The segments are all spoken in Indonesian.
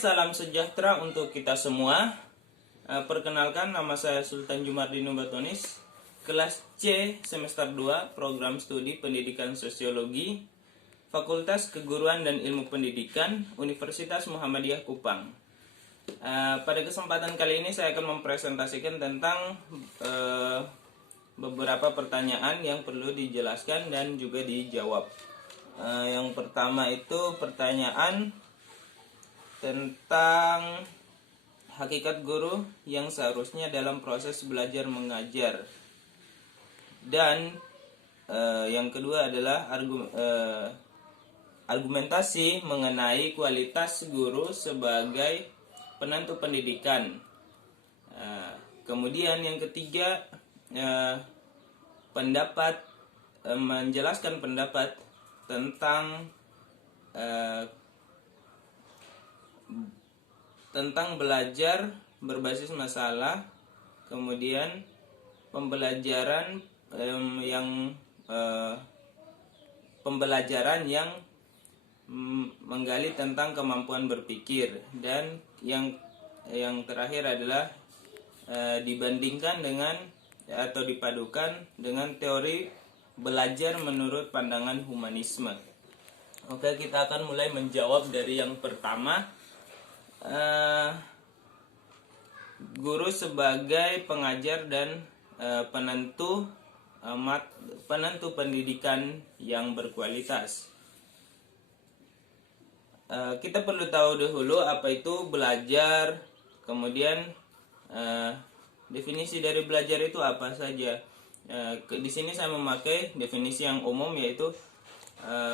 Salam sejahtera untuk kita semua. Perkenalkan, nama saya Sultan Jumardino Batonis, kelas C semester 2, program studi pendidikan sosiologi, Fakultas Keguruan dan Ilmu Pendidikan, Universitas Muhammadiyah Kupang. Pada kesempatan kali ini saya akan mempresentasikan tentang beberapa pertanyaan yang perlu dijelaskan dan juga dijawab. Yang pertama itu pertanyaan tentang hakikat guru yang seharusnya dalam proses belajar mengajar, dan yang kedua adalah argumentasi mengenai kualitas guru sebagai penentu pendidikan. Kemudian yang ketiga, menjelaskan pendapat tentang belajar berbasis masalah, kemudian pembelajaran yang menggali tentang kemampuan berpikir, dan yang terakhir adalah dibandingkan dengan atau dipadukan dengan teori belajar menurut pandangan humanisme. Oke, kita akan mulai menjawab dari yang pertama. Guru sebagai pengajar dan penentu pendidikan yang berkualitas. Kita perlu tahu dahulu apa itu belajar, kemudian definisi dari belajar itu apa saja. Di sini saya memakai definisi yang umum, yaitu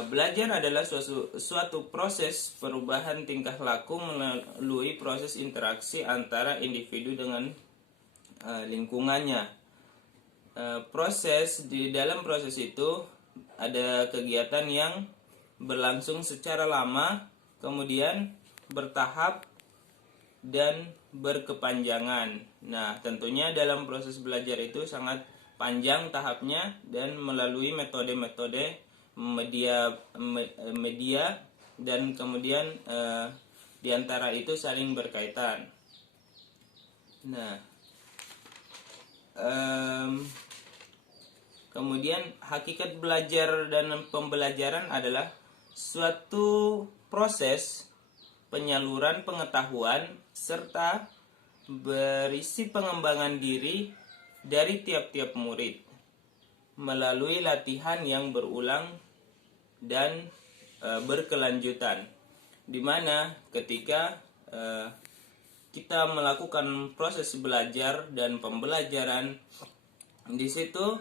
belajar adalah suatu proses perubahan tingkah laku melalui proses interaksi antara individu dengan lingkungannya. Di dalam proses itu ada kegiatan yang berlangsung secara lama, kemudian bertahap dan berkepanjangan. Nah, tentunya dalam proses belajar itu sangat panjang tahapnya dan melalui metode-metode media dan kemudian diantara itu saling berkaitan. Nah, kemudian hakikat belajar dan pembelajaran adalah suatu proses penyaluran pengetahuan serta berisi pengembangan diri dari tiap-tiap murid melalui latihan yang berulang dan berkelanjutan, di mana ketika kita melakukan proses belajar dan pembelajaran, di situ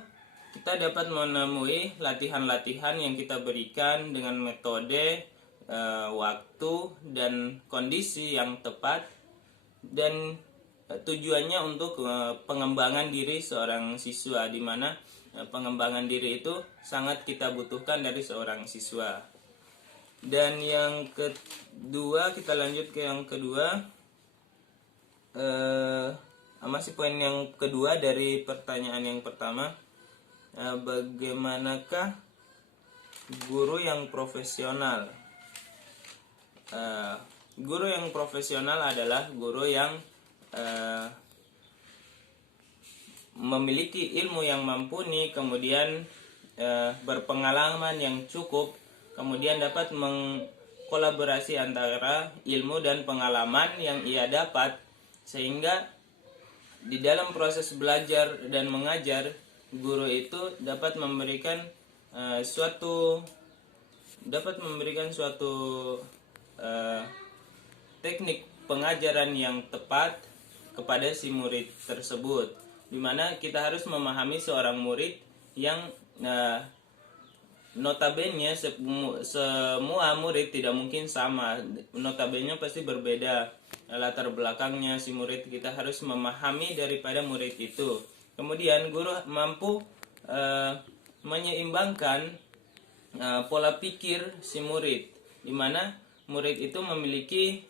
kita dapat menemui latihan-latihan yang kita berikan dengan metode, waktu, dan kondisi yang tepat, dan tujuannya untuk pengembangan diri seorang siswa, di mana pengembangan diri itu sangat kita butuhkan dari seorang siswa. Dan yang kedua, kita lanjut ke yang kedua. Masih poin yang kedua dari pertanyaan yang pertama. Bagaimanakah guru yang profesional? Guru yang profesional adalah guru yang memiliki ilmu yang mumpuni, kemudian berpengalaman yang cukup, kemudian dapat mengkolaborasi antara ilmu dan pengalaman yang ia dapat, sehingga di dalam proses belajar dan mengajar, guru itu dapat memberikan suatu teknik pengajaran yang tepat kepada si murid tersebut, di mana kita harus memahami seorang murid yang notabene semua murid tidak mungkin sama, notabene pasti berbeda latar belakangnya si murid. Kita harus memahami daripada murid itu. Kemudian guru mampu menyeimbangkan pola pikir si murid, di mana murid itu memiliki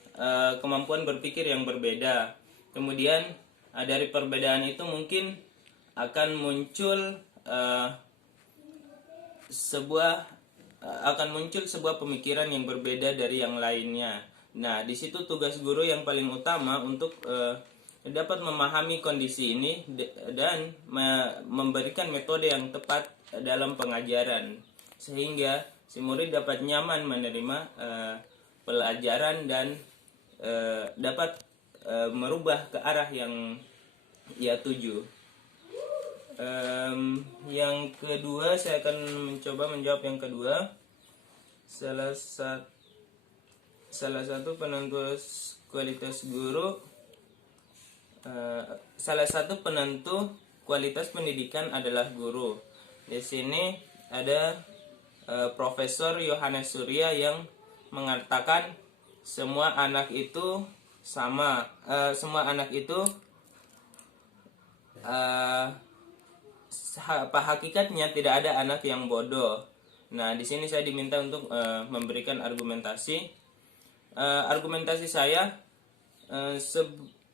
kemampuan berpikir yang berbeda. Kemudian dari perbedaan itu mungkin akan muncul sebuah pemikiran yang berbeda dari yang lainnya. Nah, di situ tugas guru yang paling utama untuk dapat memahami kondisi ini dan memberikan metode yang tepat dalam pengajaran, sehingga si murid dapat nyaman menerima pelajaran dan dapat merubah ke arah yang ia tuju. Yang kedua, saya akan mencoba menjawab yang kedua. Salah satu penentu kualitas guru, salah satu penentu kualitas pendidikan adalah guru. Di sini ada Profesor Yohanes Surya yang mengatakan semua anak itu sama, semua anak itu hakikatnya tidak ada anak yang bodoh. Nah, di sini saya diminta untuk memberikan argumentasi. Argumentasi saya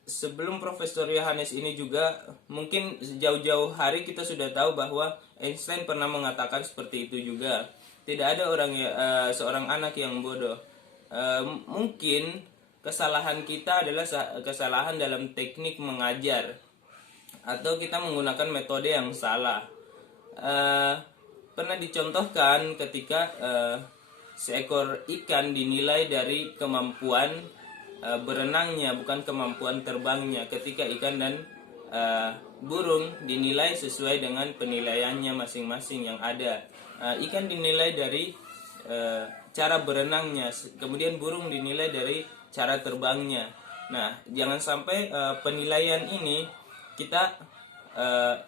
sebelum Profesor Yohanes ini juga, mungkin jauh-jauh hari kita sudah tahu bahwa Einstein pernah mengatakan seperti itu juga. Tidak ada seorang anak yang bodoh. Mungkin kesalahan kita adalah kesalahan dalam teknik mengajar, atau kita menggunakan metode yang salah. Pernah dicontohkan ketika seekor ikan dinilai dari kemampuan berenangnya, bukan kemampuan terbangnya. Ketika ikan dan burung dinilai sesuai dengan penilaiannya masing-masing yang ada. Ikan dinilai dari cara berenangnya, kemudian burung dinilai dari cara terbangnya. Nah, jangan sampai penilaian ini kita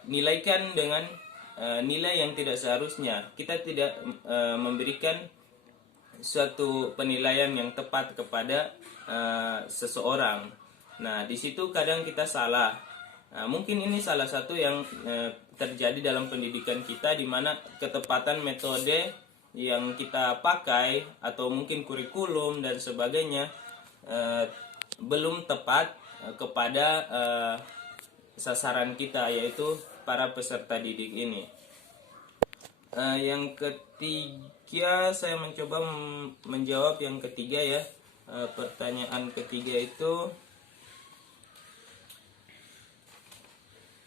nilaikan dengan nilai yang tidak seharusnya. Kita tidak memberikan suatu penilaian yang tepat kepada seseorang. Nah, di situ kadang kita salah. Nah, mungkin ini salah satu yang terjadi dalam pendidikan kita, di mana ketepatan metode yang kita pakai atau mungkin kurikulum dan sebagainya belum tepat kepada sasaran kita, yaitu para peserta didik ini. Yang ketiga, saya mencoba menjawab yang ketiga ya. Pertanyaan ketiga itu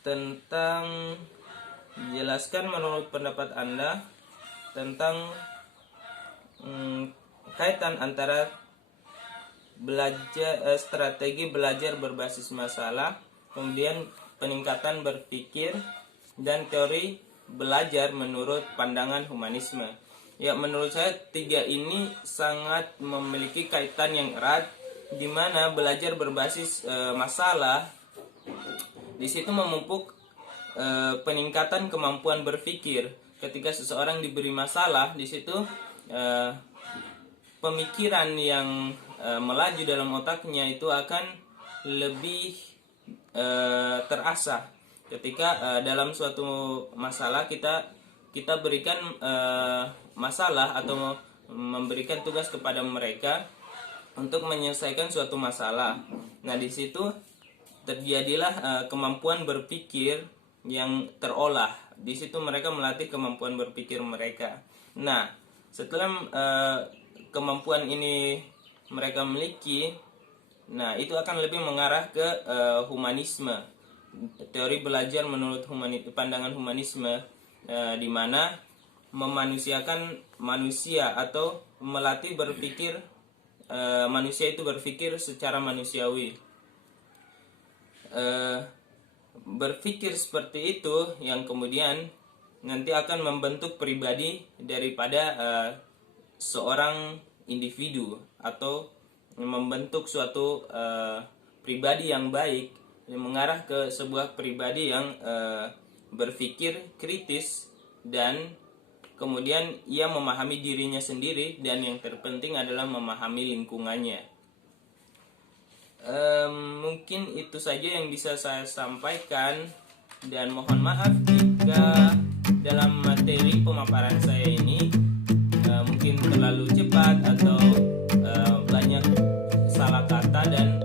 tentang jelaskan menurut pendapat Anda tentang kaitan antara strategi belajar berbasis masalah, kemudian peningkatan berpikir, dan teori belajar menurut pandangan humanisme. Ya, menurut saya tiga ini sangat memiliki kaitan yang erat, di mana belajar berbasis masalah di situ memupuk peningkatan kemampuan berpikir. Ketika seseorang diberi masalah, di situ pemikiran yang melaju dalam otaknya itu akan lebih terasah. Ketika dalam suatu masalah kita berikan masalah atau memberikan tugas kepada mereka untuk menyelesaikan suatu masalah. Nah, di situ terjadilah kemampuan berpikir yang terolah. Di situ mereka melatih kemampuan berpikir mereka. Nah, setelah kemampuan ini mereka miliki, nah itu akan lebih mengarah ke humanisme, teori belajar menurut pandangan humanisme, di mana memanusiakan manusia atau melatih berpikir manusia itu berpikir secara manusiawi. Berpikir seperti itu yang kemudian nanti akan membentuk pribadi daripada seorang individu, atau membentuk suatu pribadi yang baik, yang mengarah ke sebuah pribadi yang berpikir kritis, dan kemudian ia memahami dirinya sendiri, dan yang terpenting adalah memahami lingkungannya. Mungkin itu saja yang bisa saya sampaikan, dan mohon maaf jika dalam materi pemaparan saya ini mungkin terlalu cepat atau banyak salah kata dan